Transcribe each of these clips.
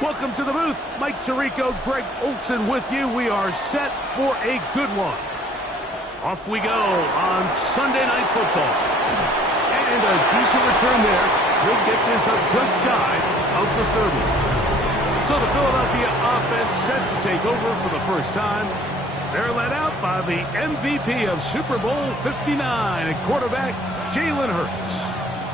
Welcome to the booth. Mike Tirico, Greg Olson with you. We are set for a good one. Off we go on Sunday Night Football. And a decent return there. He'll get this up just shy of the 30. So the Philadelphia offense set to take over for the first time. They're led out by the MVP of Super Bowl 59 at quarterback, Jalen Hurts.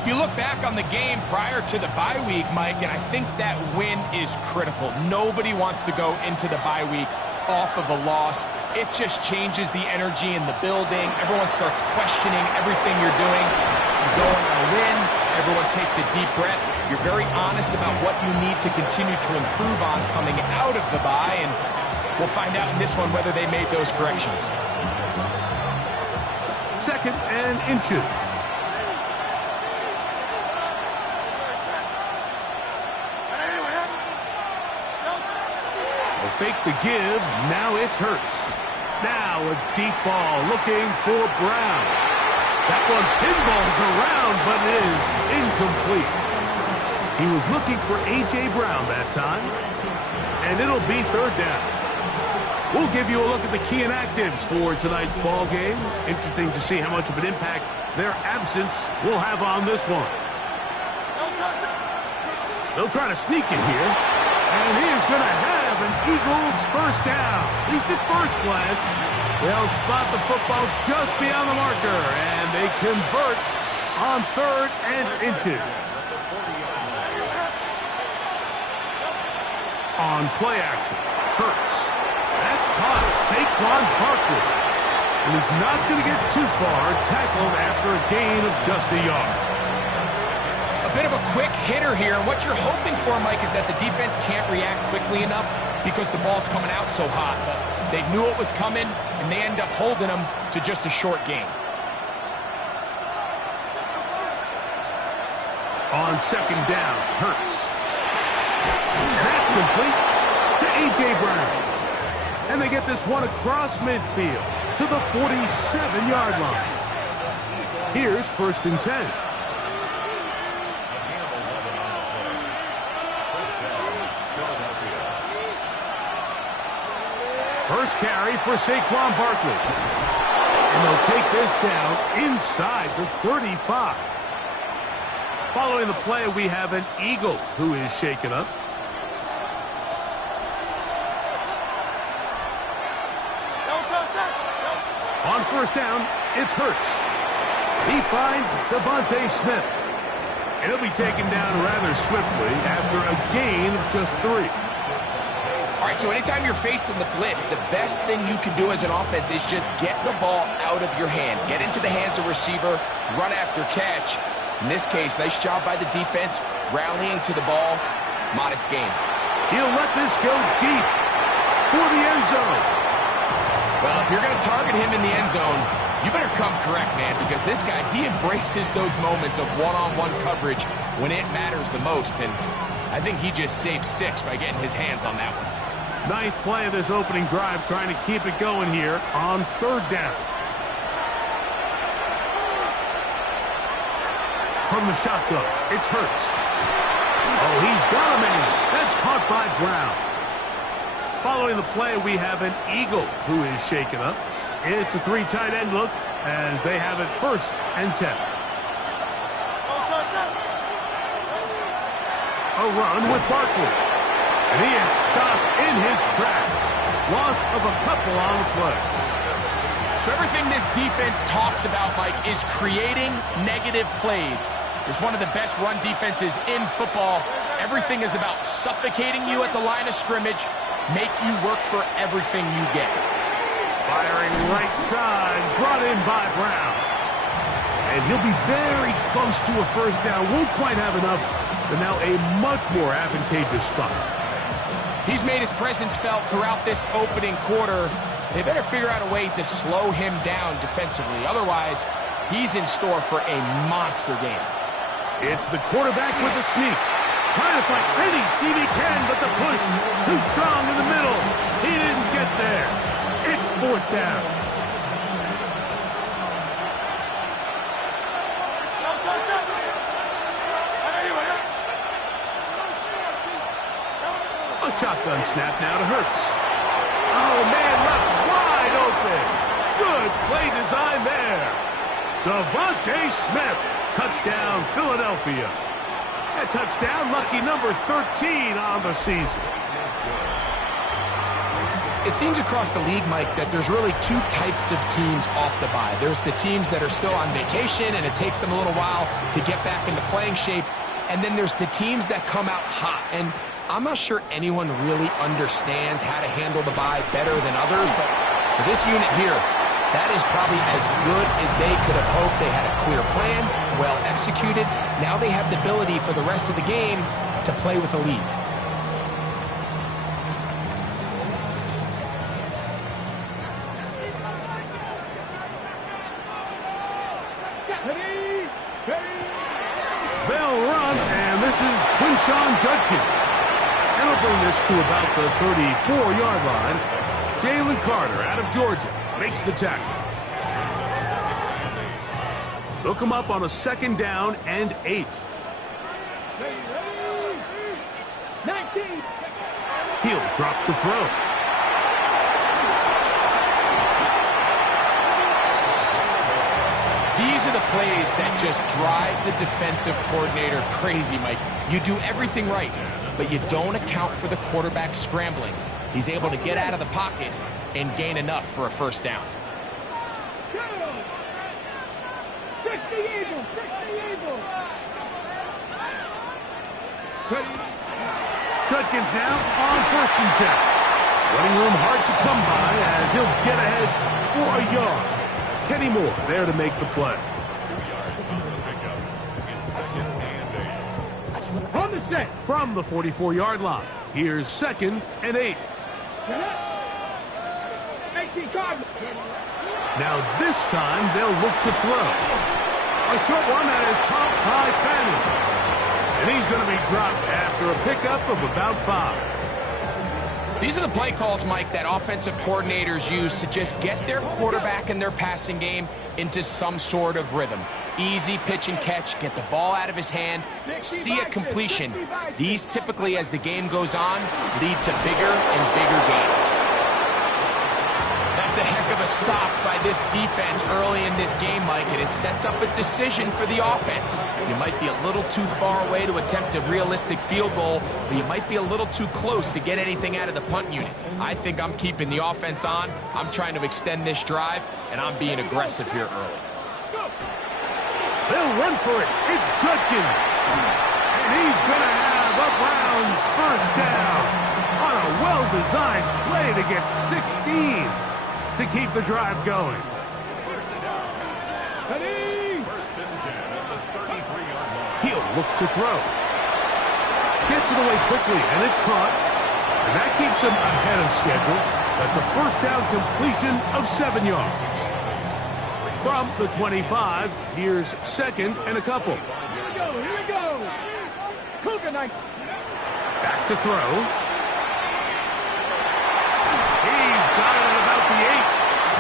You look back on the game prior to the bye week, Mike, and I think that win is critical. Nobody wants to go into the bye week off of a loss. It just changes the energy in the building. Everyone starts questioning everything you're doing. You go on a win. Everyone takes a deep breath. You're very honest about what you need to continue to improve on coming out of the bye, and we'll find out in this one whether they made those corrections. 2nd and inches. Fake the give. Now it's Hurts. Now a deep ball looking for Brown. That one pinballs around, but it is incomplete. He was looking for A.J. Brown that time. And it'll be 3rd down. We'll give you a look at the key inactives for tonight's ball game. Interesting to see how much of an impact their absence will have on this one. They'll try to sneak it here. And he is going to have an Eagles first down. At least at first glance, they'll spot the football just beyond the marker, and they convert on 3rd and inches. On play action, Hurts. That's caught. Saquon Barkley. And he's not going to get too far, tackled after a gain of just a yard. Bit of a quick hitter here, and what you're hoping for, Mike, is that the defense can't react quickly enough because the ball's coming out so hot. But they knew it was coming, and they end up holding them to just a short game. On 2nd down, Hurts. That's complete to A.J. Brown. And they get this one across midfield to the 47-yard line. Here's 1st and 10. First carry for Saquon Barkley. And they'll take this down inside the 35. Following the play, we have an Eagle who is shaken up. On 1st down, it's Hurts. He finds Devontae Smith. And he'll be taken down rather swiftly after a gain of just 3. All right, so anytime you're facing the blitz, the best thing you can do as an offense is just get the ball out of your hand. Get into the hands of receiver, run after catch. In this case, nice job by the defense, rallying to the ball. Modest gain. He'll let this go deep for the end zone. Well, if you're going to target him in the end zone, you better come correct, man, because this guy, he embraces those moments of one-on-one coverage when it matters the most, and I think he just saved 6 by getting his hands on that one. 9th play of this opening drive, trying to keep it going here on 3rd down. From the shotgun, it's Hurts. Oh, he's got a man. That's caught by Brown. Following the play, we have an Eagle who is shaken up. It's a 3 tight end look as they have it 1st and 10. A run with Barkley. And he is stopped in his tracks. Loss of a couple on the play. So everything this defense talks about, Mike, is creating negative plays. It's one of the best run defenses in football. Everything is about suffocating you at the line of scrimmage, make you work for everything you get. Firing right side, brought in by Brown. And he'll be very close to a first down. Won't quite have enough, but now a much more advantageous spot. He's made his presence felt throughout this opening quarter. They better figure out a way to slow him down defensively. Otherwise, he's in store for a monster game. It's the quarterback with the sneak. Trying to find any seam he can, but the push too strong in the middle. He didn't get there. It's 4th down. shotgun snap now to Hurts. Oh, man, left wide open. Good play design there. Devontae Smith. Touchdown, Philadelphia. A touchdown, lucky number 13 on the season. It seems across the league, Mike, that there's really two types of teams off the bye. There's the teams that are still on vacation, and it takes them a little while to get back into playing shape. And then there's the teams that come out hot. And I'm not sure anyone really understands how to handle the bye better than others, but for this unit here, that is probably as good as they could have hoped. They had a clear plan, well executed. Now they have the ability for the rest of the game to play with a lead. They'll run, and this is Quinshawn Judkins. And he'll bring this to about the 34-yard line. Jalen Carter out of Georgia makes the tackle. They'll come up on a 2nd down and 8. He'll drop the throw. These are the plays that just drive the defensive coordinator crazy, Mike. You do everything right, but you don't account for the quarterback scrambling. He's able to get out of the pocket and gain enough for a 1st down. Judkins now on 1st and 10. Running room hard to come by as he'll get ahead for a yard. Kenny Moore there to make the play. On the set. From the 44-yard line, here's 2nd and 8. Now this time they'll look to throw. A short one that is caught by Fanning. And he's going to be dropped after a pickup of about 5. These are the play calls, Mike, that offensive coordinators use to just get their quarterback and their passing game into some sort of rhythm. Easy pitch and catch, get the ball out of his hand, see a completion. These typically, as the game goes on, lead to bigger and bigger gains. That's a heck of a stop by this defense early in this game, Mike, and it sets up a decision for the offense. You might be a little too far away to attempt a realistic field goal, but you might be a little too close to get anything out of the punt unit. I think I'm keeping the offense on. I'm trying to extend this drive, and I'm being aggressive here early. They'll run for it. It's Judkins. And he's going to have a Browns 1st down on a well-designed play to get 16 to keep the drive going. He'll look to throw. Gets it away quickly, and it's caught. And that keeps him ahead of schedule. That's a 1st down completion of 7 yards. From the 25, here's 2nd and a couple. Here we go. Cougar Knights. Back to throw. He's got it at about the 8.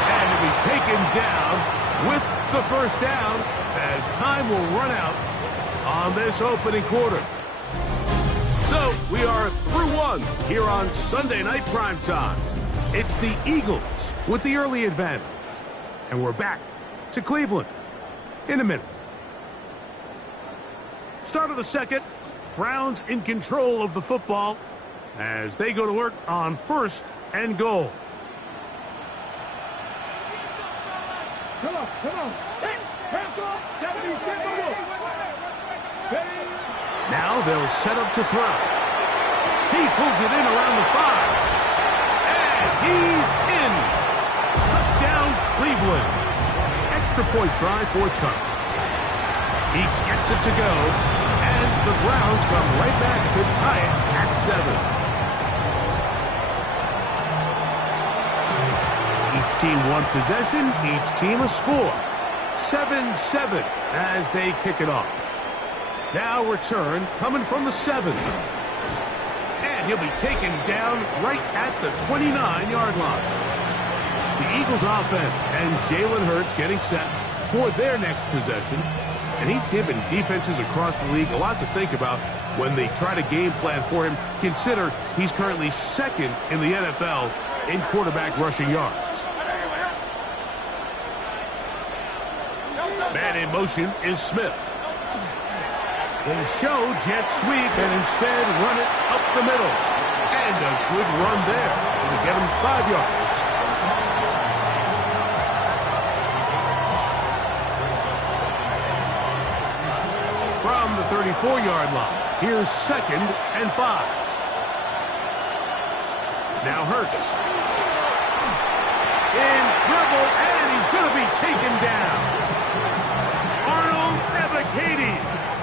And he'll be taken down with the 1st down as time will run out on this opening quarter. So we are through 1 here on Sunday Night Primetime. It's the Eagles with the early advantage. And we're back to Cleveland in a minute. Start of the 2nd. Browns in control of the football as they go to work on 1st and goal. Come on. Now they'll set up to throw. He pulls it in around the 5. And he's in. Touchdown, Cleveland. Extra point try forthcoming. He gets it to go. And the Browns come right back to tie it at 7. Each team one possession, each team a score. 7-7 as they kick it off. Now return coming from the 7. And he'll be taken down right at the 29-yard line. The Eagles offense and Jalen Hurts getting set for their next possession. And he's given defenses across the league a lot to think about when they try to game plan for him. Consider he's currently second in the NFL in quarterback rushing yards. Man in motion is Smith. They show jet sweep and instead run it up the middle. And a good run there to get him 5 yards. From the 34-yard line, here's 2nd and 5. Now Hurts. In trouble, and he's going to be taken down. Arnold Ebiketie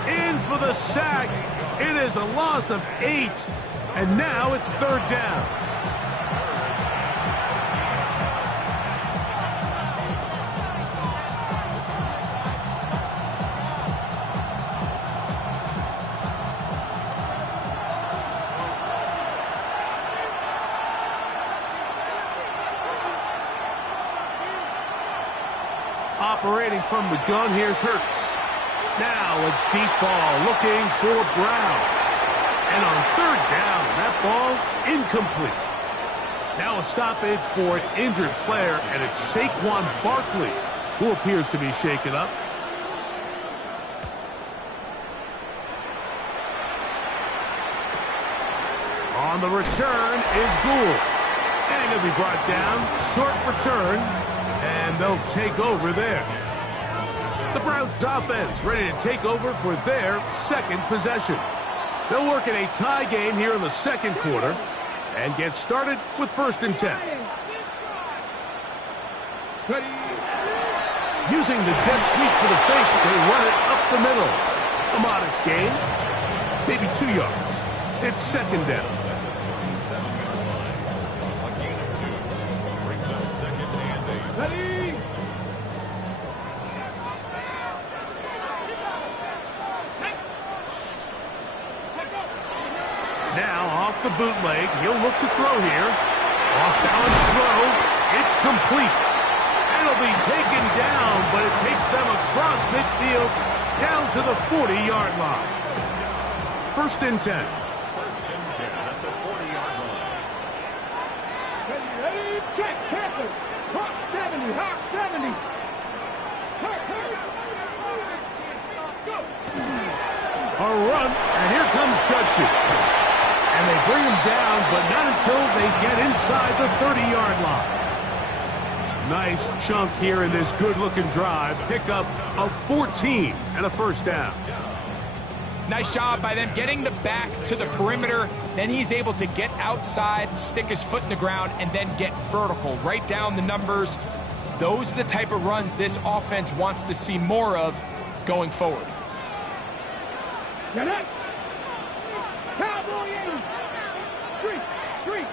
in for the sack. It is a loss of 8, and now it's 3rd down. Operating from the gun, here's Hurts. Now a deep ball looking for Brown. And on 3rd down, that ball incomplete. Now a stoppage for an injured player, and it's Saquon Barkley who appears to be shaken up. On the return is Gould. And he'll be brought down. Short return. And they'll take over there. The Browns offense ready to take over for their 2nd possession. They'll work in a tie game here in the 2nd quarter and get started with 1st and 10. Using the jet sweep for the fake, they run it up the middle. A modest gain, maybe 2 yards. It's 2nd down. Now off the bootleg, he'll look to throw here. Off balance throw, it's complete. It'll be taken down, but it takes them across midfield down to the 40-yard line. 1st and 10. 1st and 10 at the 40-yard line. Ready, check, Panther. Hawk 70, Hawk 70. Hawk, go. A run, and here comes Judkins. And they bring him down, but not until they get inside the 30-yard line. Nice chunk here in this good-looking drive. Pickup of 14 and a 1st down. Nice job by them getting the back to the perimeter. Then he's able to get outside, stick his foot in the ground, and then get vertical. Write down the numbers. Those are the type of runs this offense wants to see more of going forward. Get it. Cowboy in. 3.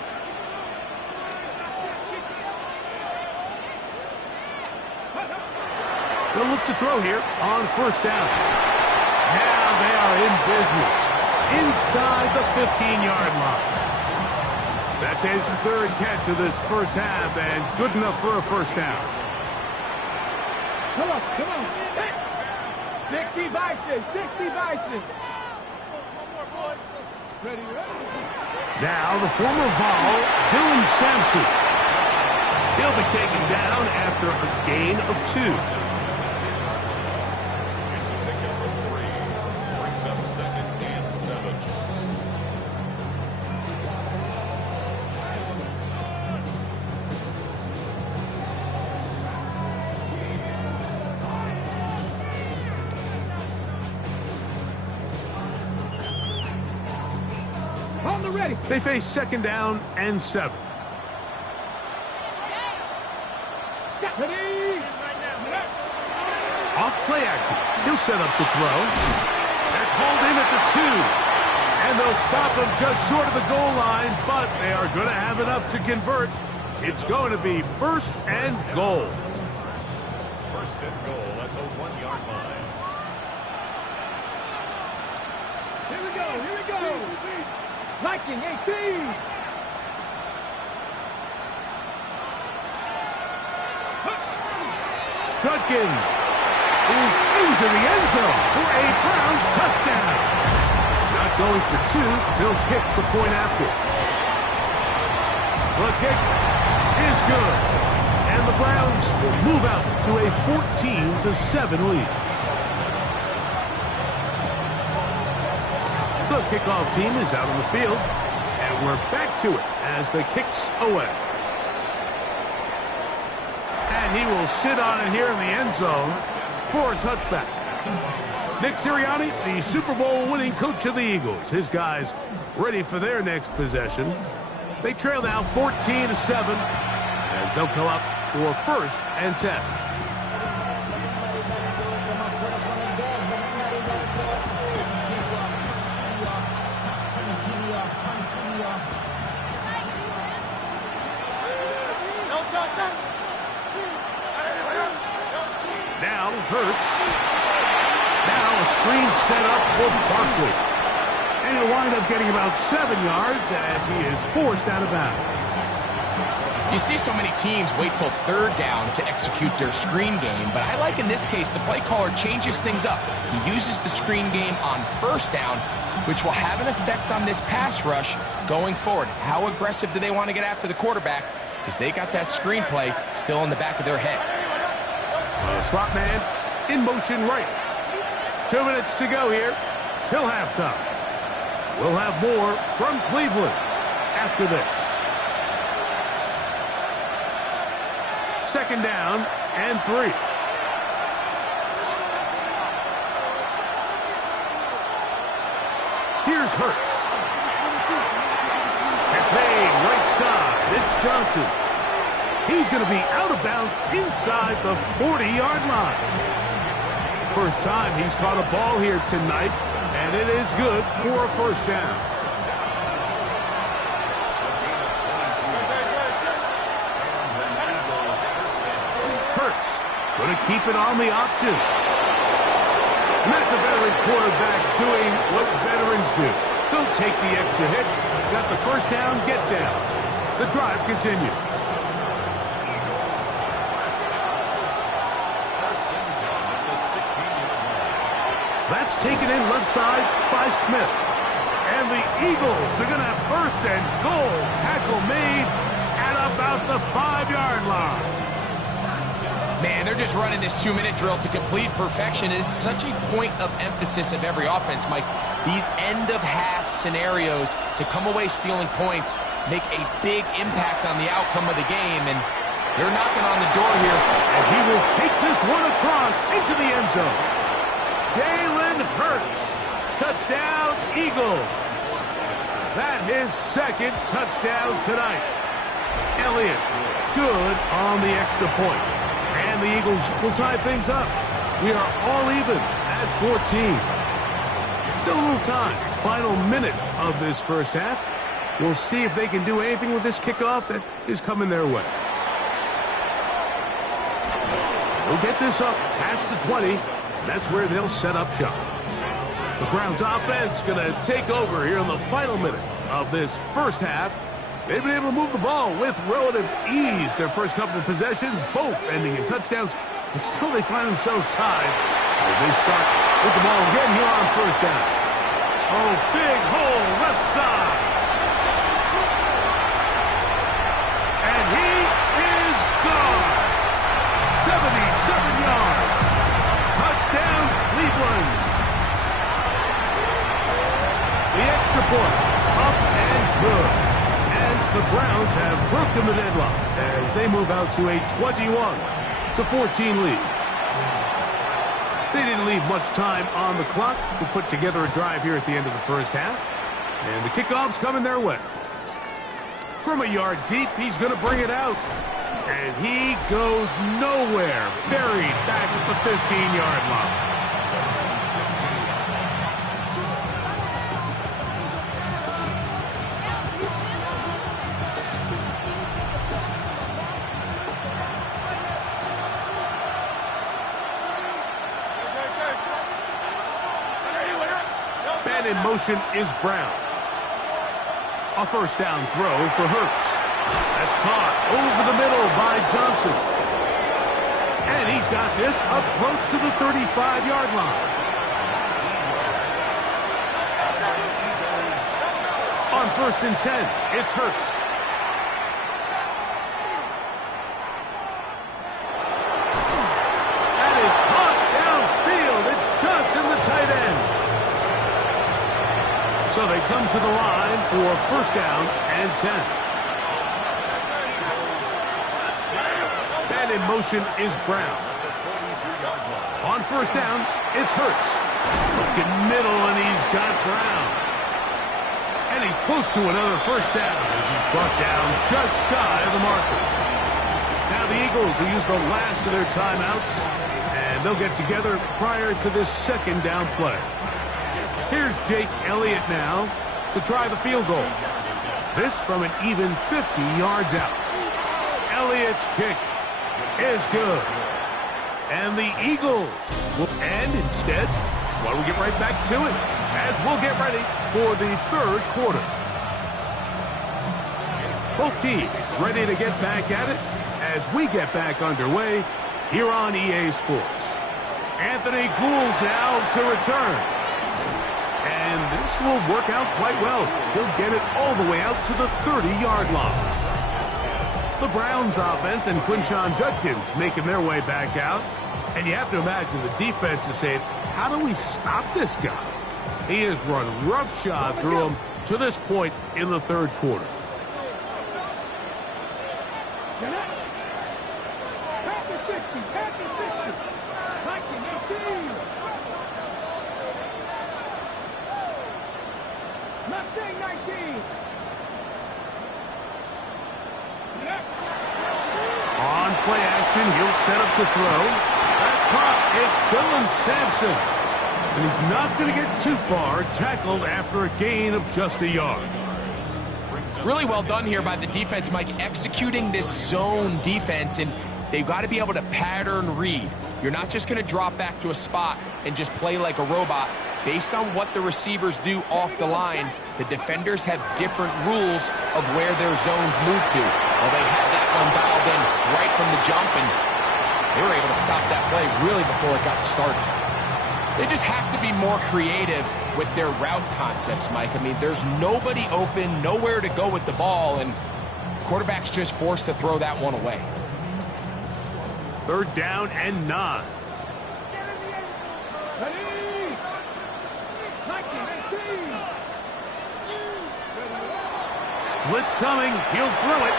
They'll look to throw here on 1st down. Now they are in business inside the 15-yard line. That's his 3rd catch of this 1st half, and good enough for a 1st down. Come on. 60 vices. Ready. Now the former Vol, Dylan Sampson. He'll be taken down after a gain of 2. It's a pickup of 3. Brings up 2nd and 7. On the ready. They face 2nd down and 7. Ready. Off play action. He'll set up to throw. That's hauled in at the 2. And they'll stop him just short of the goal line, but they are going to have enough to convert. It's going to be 1st and goal. 1st and goal at the 1-yard line. Here we go. Viking 18. Judkins. is into the end zone for a Browns touchdown. Not going for two. He'll kick the point after. The kick is good. And the Browns will move out to a 14-7 lead. The kickoff team is out on the field. And we're back to it as the kick's away. And he will sit on it here in the end zone for a touchback. Nick Sirianni, the Super Bowl winning coach of the Eagles. His guys ready for their next possession. They trail now 14-7 as they'll come up for 1st and 10. Now Hurts. Now a screen set up for Barkley. And he'll wind up getting about 7 yards as he is forced out of bounds. You see so many teams wait till 3rd down to execute their screen game, but I like in this case the play caller changes things up. He uses the screen game on 1st down, which will have an effect on this pass rush going forward. How aggressive do they want to get after the quarterback? Because they got that screen play still in the back of their head. Slot man in motion right. 2 minutes to go here till halftime. We'll have more from Cleveland after this. 2nd down and 3. Here's Hurts. Catch made right side. It's Johnson. He's going to be out of bounds inside the 40-yard line. First time he's caught a ball here tonight, and it is good for a 1st down. Hurts going to keep it on the option. And that's a veteran quarterback doing what veterans do. Don't take the extra hit. Got the 1st down, get down. The drive continues. That's taken in left side by Smith. And the Eagles are going to have 1st and goal. Tackle made at about the 5-yard line. Man, they're just running this 2-minute drill to complete perfection. It is such a point of emphasis of every offense, Mike. These end-of-half scenarios to come away stealing points make a big impact on the outcome of the game, and they're knocking on the door here. And he will take this one across into the end zone. Jalen Hurts. Touchdown, Eagles. That his 2nd touchdown tonight. Elliott, good on the extra point. And the Eagles will tie things up. We are all even at 14. Still a little time. Final minute of this 1st half. We'll see if they can do anything with this kickoff that is coming their way. They'll get this up past the 20. That's where they'll set up shop. The Browns offense going to take over here in the final minute of this 1st half. They've been able to move the ball with relative ease. Their first couple of possessions, both ending in touchdowns, but still they find themselves tied as they start with the ball again here on 1st down. Oh, big hole left side. And he is gone. 77 yards. Touchdown, Cleveland. The extra point, up and good. And the Browns have broken the deadlock as they move out to a 21-14 lead. They didn't leave much time on the clock to put together a drive here at the end of the 1st half. And the kickoff's coming their way. From a yard deep, he's going to bring it out. And he goes nowhere. Buried back at the 15-yard line. Man in motion is Brown. A 1st down throw for Hurts. That's caught over the middle by Johnson. And he's got this up close to the 35-yard line. On 1st and 10, it's Hurts. That is caught downfield. It's Johnson, the tight end. So they come to the line for 1st down and 10. And in motion is Brown. On 1st down, it's Hurts. Looking middle, and he's got Brown. And he's close to another 1st down as he's brought down just shy of the marker. Now the Eagles will use the last of their timeouts, and they'll get together prior to this 2nd down play. Here's Jake Elliott now to try the field goal. This from an even 50 yards out. Elliott's kick is good. And the Eagles will end instead. Well, we'll get right back to it as we'll get ready for the 3rd quarter. Both teams ready to get back at it as we get back underway here on EA Sports. Anthony Gould now to return. And this will work out quite well. He'll get it all the way out to the 30-yard line. The Browns offense and Quinshon Judkins making their way back out. And you have to imagine the defense is saying, how do we stop this guy? He has run roughshod through him to this point in the 3rd quarter. On play action, he'll set up to throw. That's caught. It's Dylan Sampson. And he's not going to get too far, tackled after a gain of just a yard. Really well done here by the defense, Mike, executing this zone defense, and they've got to be able to pattern read. You're not just going to drop back to a spot and just play like a robot. Based on what the receivers do off the line, the defenders have different rules of where their zones move to. Well, they had that one dialed in right from the jump, and they were able to stop that play really before it got started. They just have to be more creative with their route concepts, Mike. I mean, there's nobody open, nowhere to go with the ball, and quarterback's just forced to throw that one away. 3rd down and 9. Blitz coming. He'll throw it.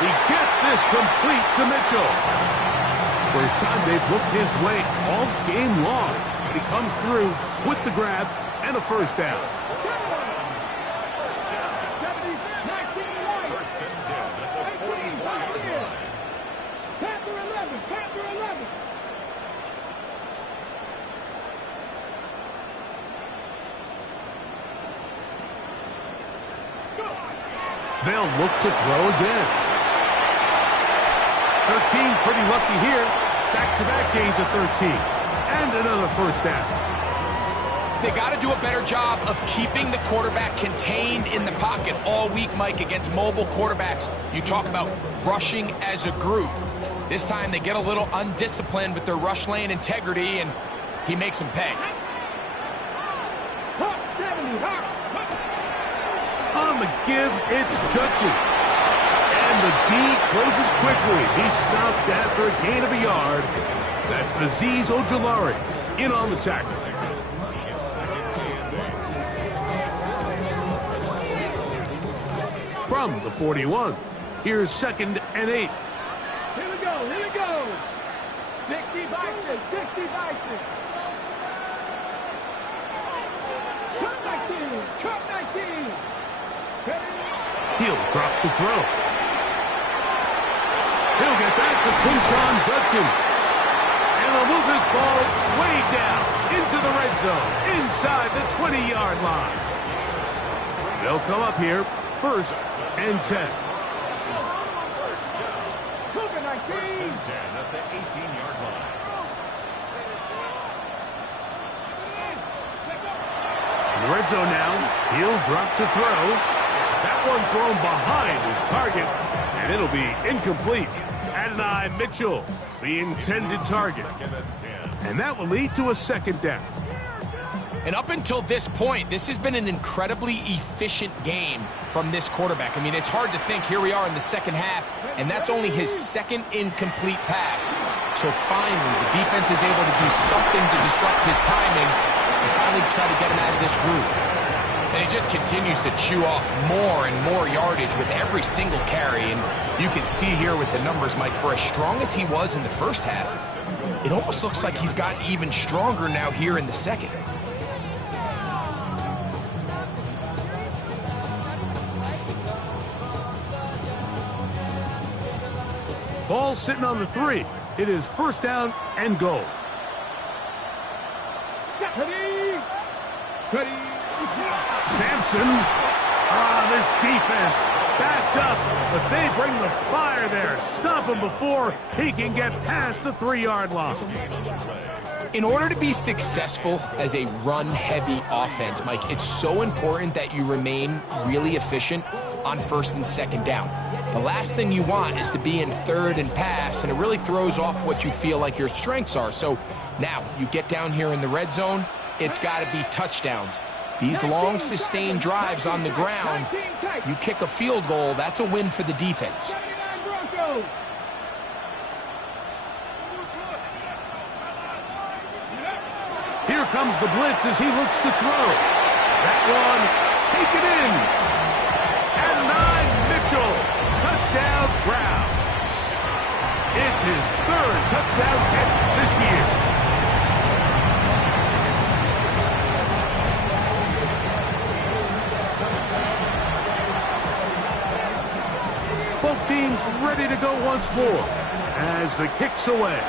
He gets this complete to Mitchell. First time they've looked his way all game long. He comes through with the grab and a 1st down. They'll look to throw again. 13 pretty lucky here. Back-to-back gains of 13. And another 1st down. They got to do a better job of keeping the quarterback contained in the pocket all week, Mike, against mobile quarterbacks. You talk about rushing as a group. This time they get a little undisciplined with their rush lane integrity, and he makes them pay. On the give, it's Judkins. And the D closes quickly. He's stopped after a gain of a yard. That's Azeez Ojulari in on the tackle. From the 41, here's 2nd and 8. Here we go, here we go. 60 Bison, 60 Bison. Cut 19, cut 19. He'll drop the throw. He'll get back to Quinshon Judkins. And they'll move this ball way down into the red zone, inside the 20-yard line. They'll come up here, 1st and 10. Cougar 19. 1st and 10 at the 18-yard line. In the red zone now, he'll drop to throw. That one thrown behind his target, and it'll be incomplete Adonai Mitchell, the intended target. And that will lead to a second down. And up until this point, this has been an incredibly efficient game from this quarterback. I mean, it's hard to think. Here we are in the second half, and that's only his second incomplete pass. So finally, the defense is able to do something to disrupt his timing and finally try to get him out of this groove. And he just continues to chew off more and more yardage with every single carry. And you can see here with the numbers, Mike, for as strong as he was in the first half, it almost looks like he's gotten even stronger now here in the second. Ball sitting on the 3. It is first down and goal. Ready. Sampson. This defense backed up, but they bring the fire there. Stop him before he can get past the 3-yard line. In order to be successful as a run-heavy offense, Mike, it's so important that you remain really efficient on first and second down. The last thing you want is to be in third and pass, and it really throws off what you feel like your strengths are. So now you get down here in the red zone, it's got to be touchdowns. These long, sustained drives on the ground, you kick a field goal, that's a win for the defense. Here comes the blitz as he looks to throw. That one, taken in. Adonai Mitchell, touchdown Browns. It's his third touchdown catch this year. Both teams ready to go once more as the kick's away.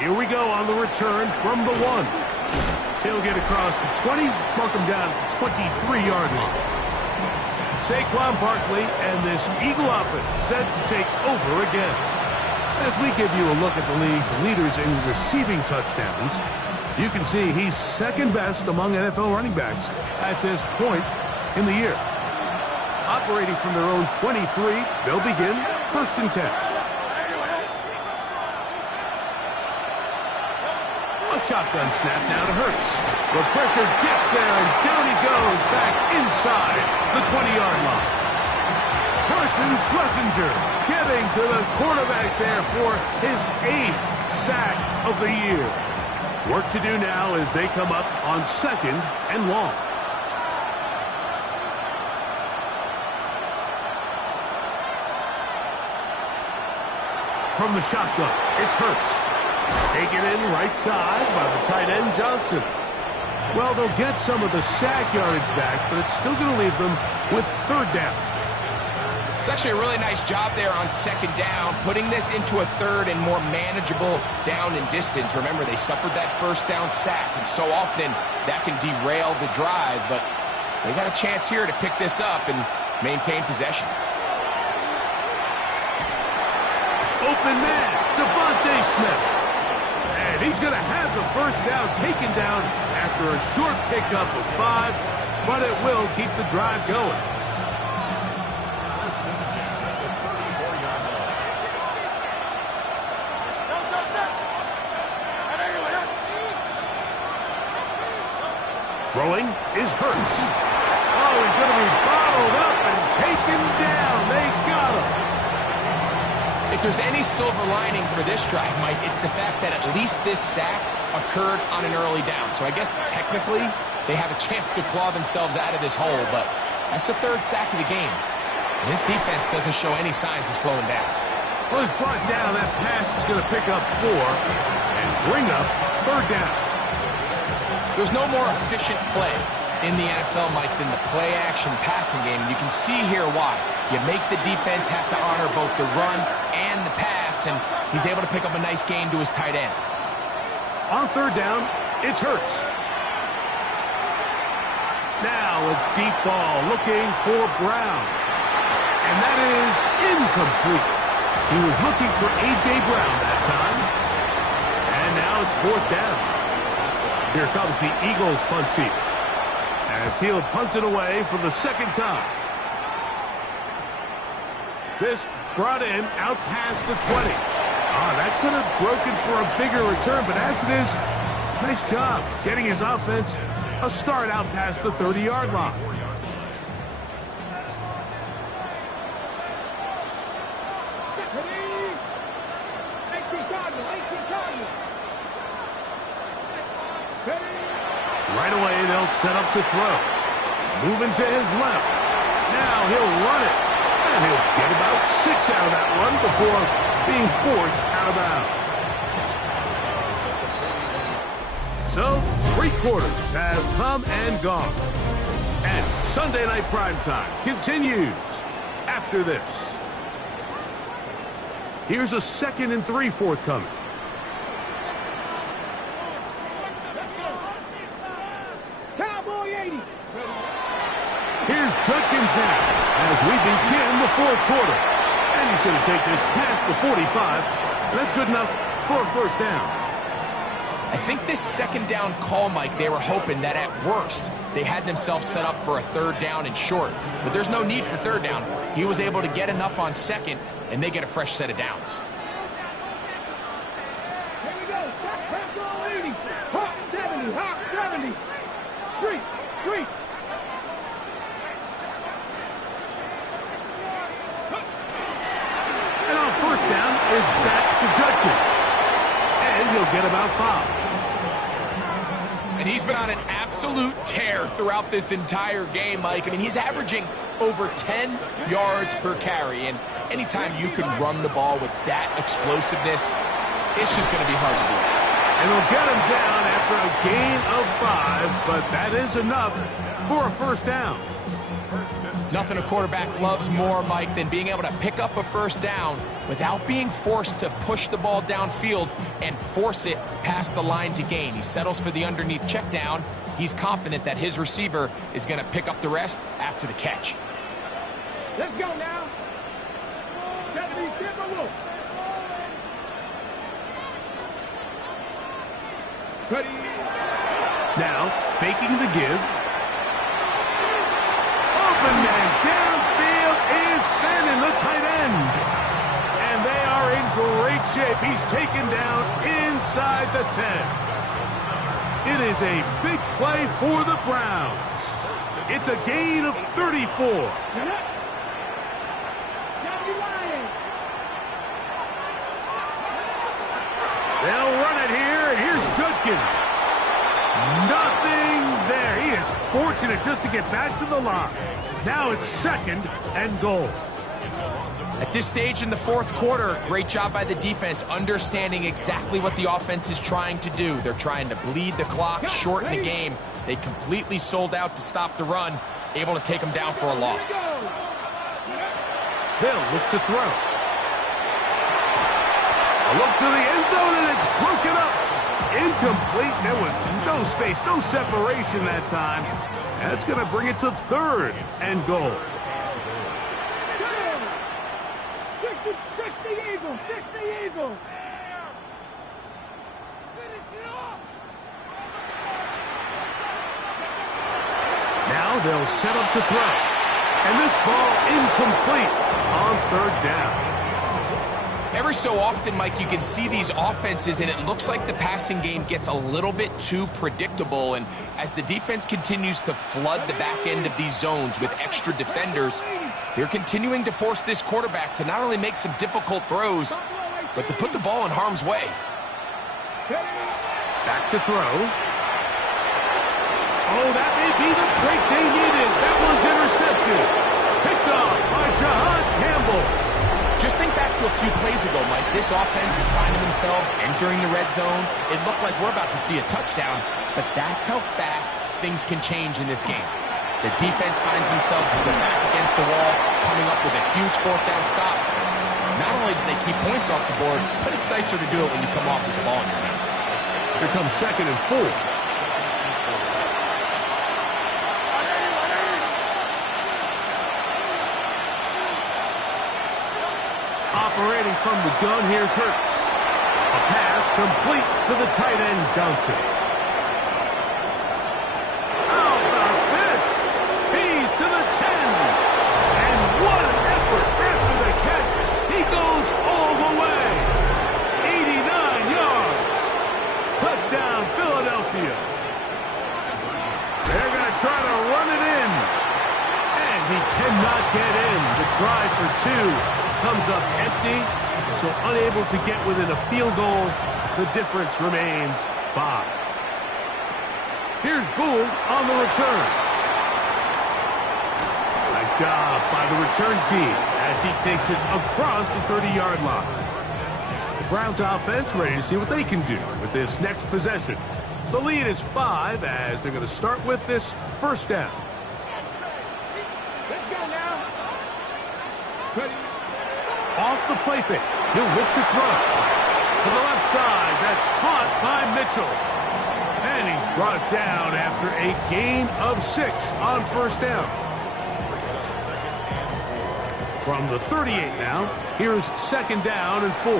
Here we go on the return from the 1. He'll get across the 20, mark him down at the 23-yard line. Saquon Barkley and this Eagle offense set to take over again. As we give you a look at the league's leaders in receiving touchdowns, you can see he's second best among NFL running backs at this point in the year. Operating from their own 23, they'll begin first and 10. A shotgun snap now to Hurts. The pressure gets there, and down he goes back inside the 20-yard line. Carson Schlesinger getting to the quarterback there for his 8th sack of the year. Work to do now as they come up on second and long. From the shotgun, it's Hurts. Taken in right side by the tight end, Johnson. Well, they'll get some of the sack yardage back, but it's still going to leave them with third down. It's actually a really nice job there on second down, putting this into a third and more manageable down and distance. Remember, they suffered that first down sack, and so often that can derail the drive, but they got a chance here to pick this up and maintain possession. Open man, Devontae Smith. And he's going to have the first down taken down after a short pickup of 5, but it will keep the drive going. Throwing is Hurts. Oh, he's going to be bottled up and taken down. They got him. If there's any silver lining for this drive, Mike, it's the fact that at least this sack occurred on an early down. So I guess technically they have a chance to claw themselves out of this hole, but that's the third sack of the game. And this defense doesn't show any signs of slowing down. Well, he's brought down. That pass is going to pick up 4 and bring up third down. There's no more efficient play in the NFL, Mike, than the play-action passing game. You can see here why. You make the defense have to honor both the run and the pass, and he's able to pick up a nice gain to his tight end. On third down, it's Hurts. Now a deep ball looking for Brown. And that is incomplete. He was looking for A.J. Brown that time. And now it's fourth down. Here comes the Eagles punt team, as he'll punt it away for the second time. This brought in out past the 20. That could have broken for a bigger return, but as it is, nice job getting his offense a start out past the 30-yard line. Right away, they'll set up to throw. Moving to his left. Now he'll run it. And he'll get about 6 out of that run before being forced out of bounds. So, 3 quarters have come and gone. And Sunday Night Primetime continues after this. Here's a 2nd and 3 forthcoming. Here's Judkins now as we begin the 4th quarter. And he's going to take this past the 45. And that's good enough for a first down. I think this 2nd down call, Mike, they were hoping that at worst they had themselves set up for a 3rd down and short. But there's no need for 3rd down. He was able to get enough on 2nd, and they get a fresh set of downs. Here we go. Hot 80. Hot 70. Hot 70. Street. And on first down, it's back to Judkins. And he'll get about 5. And he's been on an absolute tear throughout this entire game, Mike. I mean, he's averaging over 10 yards per carry. And anytime you can run the ball with that explosiveness, it's just going to be hard to do. And they'll get him down after a gain of 5, but that is enough for a first down. Nothing a quarterback loves more, Mike, than being able to pick up a first down without being forced to push the ball downfield and force it past the line to gain. He settles for the underneath check down. He's confident that his receiver is going to pick up the rest after the catch. Let's go now. 70, ready. Now, faking the give. Open man downfield is Fannin, the tight end. And they are in great shape. He's taken down inside the 10. It is a big play for the Browns. It's a gain of 34. They'll run it here, and here's Judkins. Nothing there. He is fortunate just to get back to the line. Now it's 2nd and goal. At this stage in the 4th quarter, great job by the defense understanding exactly what the offense is trying to do. They're trying to bleed the clock, shorten the game. They completely sold out to stop the run, able to take them down for a loss. They'll look to throw. A look to the end zone, and it's broken up. Incomplete. There was no space, no separation that time. That's going to bring it to 3rd and goal. 60 Eagles, 60 Eagles. Now they'll set up to throw. And this ball incomplete on 3rd down. Every so often, Mike, you can see these offenses, and it looks like the passing game gets a little bit too predictable. And as the defense continues to flood the back end of these zones with extra defenders, they're continuing to force this quarterback to not only make some difficult throws, but to put the ball in harm's way. Back to throw. Oh, that may be the break they needed. That one's intercepted. Picked off by Jahad Campbell. Just think back to a few plays ago, Mike. This offense is finding themselves entering the red zone. It looked like we're about to see a touchdown, but that's how fast things can change in this game. The defense finds themselves with their back against the wall, coming up with a huge 4th down stop. Not only do they keep points off the board, but it's nicer to do it when you come off with the ball in your hand. Here comes 2nd and 4. Operating from the gun, here's Hurts. A pass complete to the tight end, Johnson. How about this? He's to the 10. And what an effort after the catch. try to run it in. And he cannot get in. The try for two comes up empty, so unable to get within a field goal. The difference remains 5. Here's Gould on the return. Nice job by the return team as he takes it across the 30-yard line. The Browns offense ready to see what they can do with this next possession. The lead is 5 as they're going to start with this first down. Let's go now. Ready. Off the play fake. He'll look to throw. To the left side. That's caught by Mitchell. And he's brought down after a gain of 6 on first down. From the 38 now, here's second down and 4.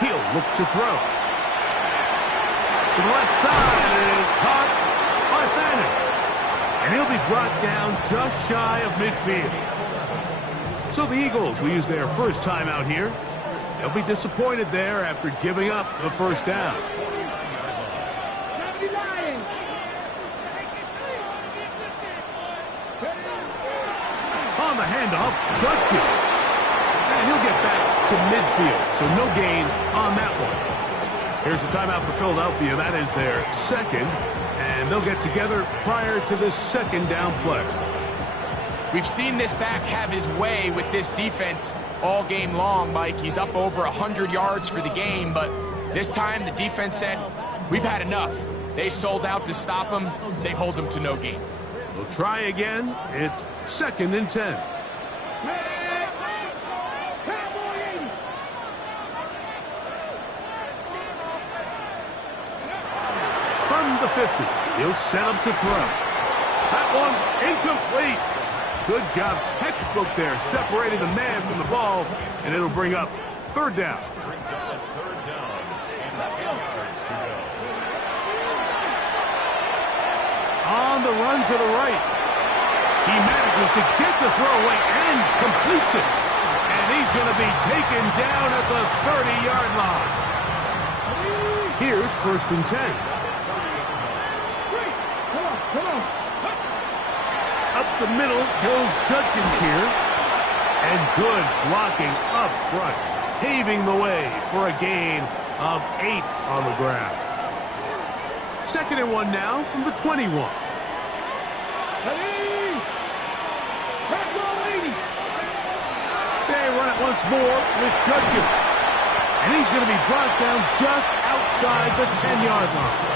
He'll look to throw. To the left side is caught by Fanning. And he'll be brought down just shy of midfield. So the Eagles will use their first time out here. They'll be disappointed there after giving up the first down. On the handoff, Judkins. And he'll get back to midfield, so no gains on that one. Here's a timeout for Philadelphia. That is their second, and they'll get together prior to this second down play. We've seen this back have his way with this defense all game long, Mike. He's up over 100 yards for the game, but this time the defense said, we've had enough. They sold out to stop him. They hold him to no gain. We'll try again. It's second and 10. From the 50, he'll set up to throw. That one incomplete. Good job, textbook there, separating the man from the ball, and it'll bring up third down. Brings up a third down and 10 yards to go. On the run to the right. He manages to get the throw away and completes it. And he's going to be taken down at the 30-yard line. Here's first and 10. Come on. Up the middle goes Judkins here. And good blocking up front, paving the way for a gain of 8 on the ground. Second and 1 now from the 21. They run it once more with Judkins. And he's going to be brought down just outside the 10-yard line.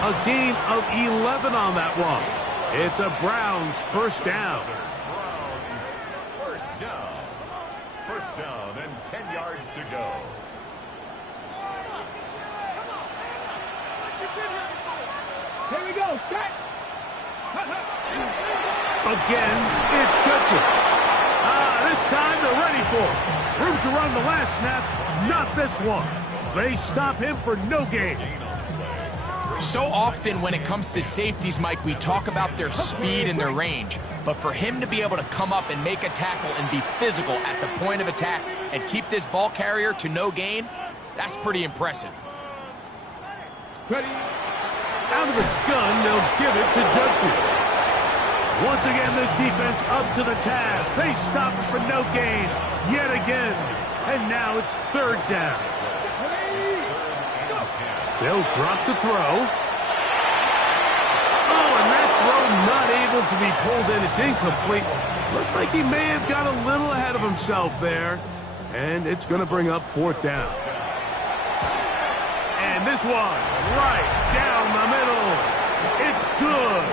A gain of 11 on that one. It's a Browns first down. Browns first down. First down and 10 yards to go. Here we go. Set. Again, it's Judkins. This time they're ready for it. Room to run the last snap, not this one. They stop him for no gain. So often when it comes to safeties, Mike, we talk about their speed and their range. But for him to be able to come up and make a tackle and be physical at the point of attack and keep this ball carrier to no gain, that's pretty impressive. Ready. Out of the gun, they'll give it to Judkins. Once again, this defense up to the task. They stop it for no gain yet again. And now it's third down. They'll drop to throw. Oh, and that throw not able to be pulled in. It's incomplete. Looks like he may have got a little ahead of himself there. And it's going to bring up fourth down. And this one, right down the middle. It's good.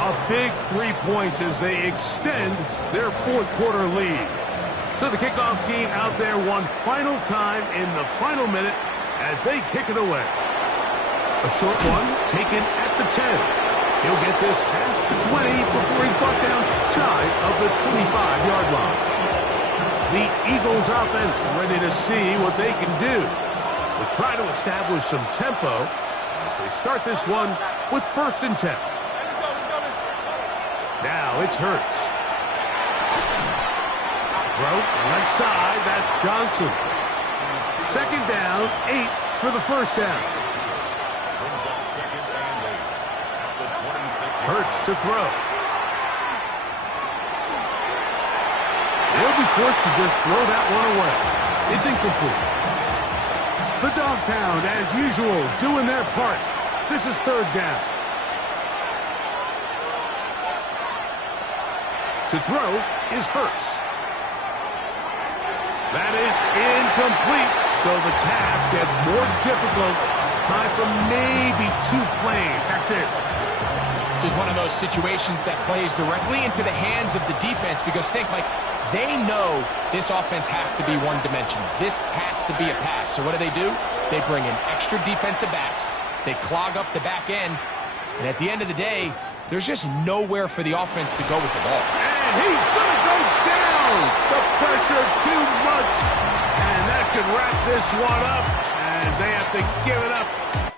A big 3 points as they extend their fourth quarter lead. So the kickoff team out there one final time in the final minute as they kick it away. A short one taken at the 10. He'll get this past the 20 before he's brought down shy of the 25-yard line. The Eagles offense ready to see what they can do. They'll try to establish some tempo as they start this one with first and 10. Now it's Hurts. Throw left side, that's Johnson. Second down, 8 for the first down. Brings up second and 8. Hurts to throw. They'll be forced to just throw that one away. It's incomplete. The dog pound, as usual, doing their part. This is third down. To throw is Hurts. That is incomplete, so the task gets more difficult. Time for maybe 2 plays. That's it. This is one of those situations that plays directly into the hands of the defense because think, Mike, they know this offense has to be one-dimensional. This has to be a pass. So what do? They bring in extra defensive backs. They clog up the back end. And at the end of the day, there's just nowhere for the offense to go with the ball. And he's going to go down. The pressure too much. And that should wrap this one up as they have to give it up